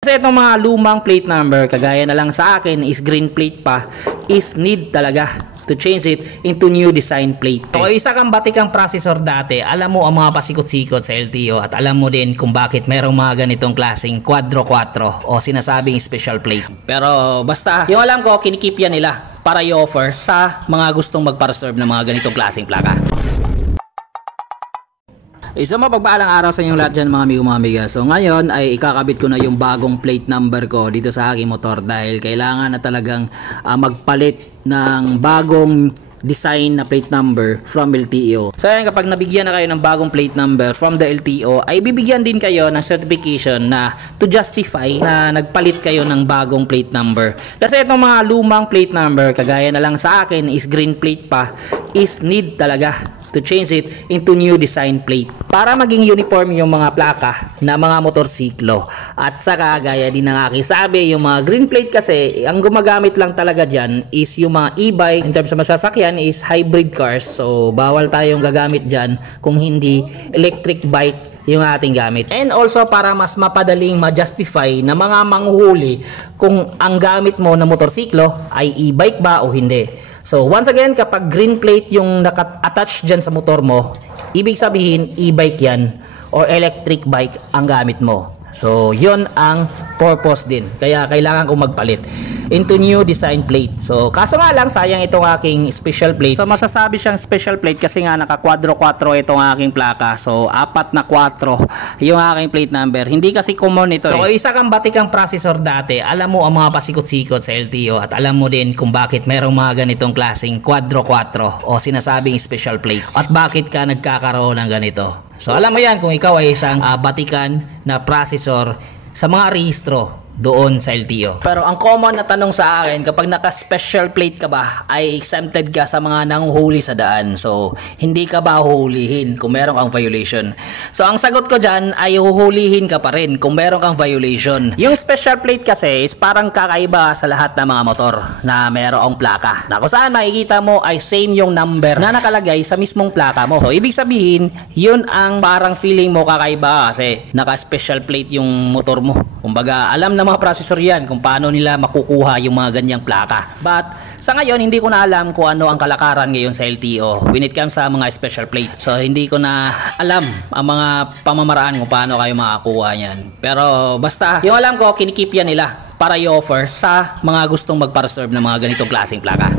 Kasi itong mga lumang plate number, kagaya na lang sa akin is green plate pa, is need talaga to change it into new design plate. So isa kang batikang processor dati, alam mo ang mga pasikot-sikot sa LTO at alam mo din kung bakit merong mga ganitong klaseng quadro 4 o sinasabing special plate. Pero basta, yung alam ko, kinikip yan nila para i-offer sa mga gustong magpa-reserve ng mga ganitong klaseng plaka. So mapagpaalang araw sa inyong lahat dyan mga amigo mga amiga. So ngayon ay ikakabit ko na yung bagong plate number ko dito sa aking motor dahil kailangan na talagang magpalit ng bagong design na plate number from LTO. So ayan, kapag nabigyan na kayo ng bagong plate number from the LTO ay bibigyan din kayo ng certification na to justify na nagpalit kayo ng bagong plate number. Kasi itong mga lumang plate number, kagaya na lang sa akin is green plate pa, is need talaga to change it into new design plate para maging uniform yung mga plaka na mga motorsiklo. At saka gaya din ng aking sabi, yung mga green plate kasi ang gumagamit lang talaga dyan is yung mga e-bike. In terms sa masasakyan is hybrid cars, so bawal tayong gagamit dyan kung hindi electric bike yung ating gamit. And also para mas mapadaling ma-justify na mga manghuhuli kung ang gamit mo na motorsiklo ay e-bike ba o hindi. So once again, kapag green plate yung naka-attach dyan sa motor mo, ibig sabihin e-bike yan or electric bike ang gamit mo. So yun ang purpose din, kaya kailangan kong magpalit into new design plate. So kaso nga lang, sayang itong aking special plate. So masasabi siyang special plate kasi nga naka quadro 4 itong aking plaka. So 4 na 4 yung aking plate number. Hindi kasi common ito. So isa kang batikang processor dati, alam mo ang mga pasikot-sikot sa LTO at alam mo din kung bakit merong mga ganitong klaseng quadro 4 o sinasabing special plate at bakit ka nagkakaroon ng ganito. So alam mo yan kung ikaw ay isang batikan na processor sa mga rehistro doon sa LTO. Pero ang common na tanong sa akin, kapag naka-special plate ka ba, ay exempted ka sa mga nanguhuli sa daan. So, hindi ka ba huhulihin kung meron kang violation? So, ang sagot ko dyan ay huhulihin ka pa rin kung meron kang violation. Yung special plate kasi is parang kakaiba sa lahat ng mga motor na merong plaka. Na kung saan makikita mo ay same yung number na nakalagay sa mismong plaka mo. So, ibig sabihin, yun ang parang feeling mo kakaiba kasi naka-special plate yung motor mo. Kumbaga, alam na mga processor yan kung paano nila makukuha yung mga ganyang plaka. But sa ngayon, hindi ko na alam kung ano ang kalakaran ngayon sa LTO when it comes sa mga special plate. So hindi ko na alam ang mga pamamaraan kung paano kayo makakuha yan. Pero basta, yung alam ko, kinikip yan nila para i-offer sa mga gustong magpa-reserve ng mga ganitong klaseng plaka.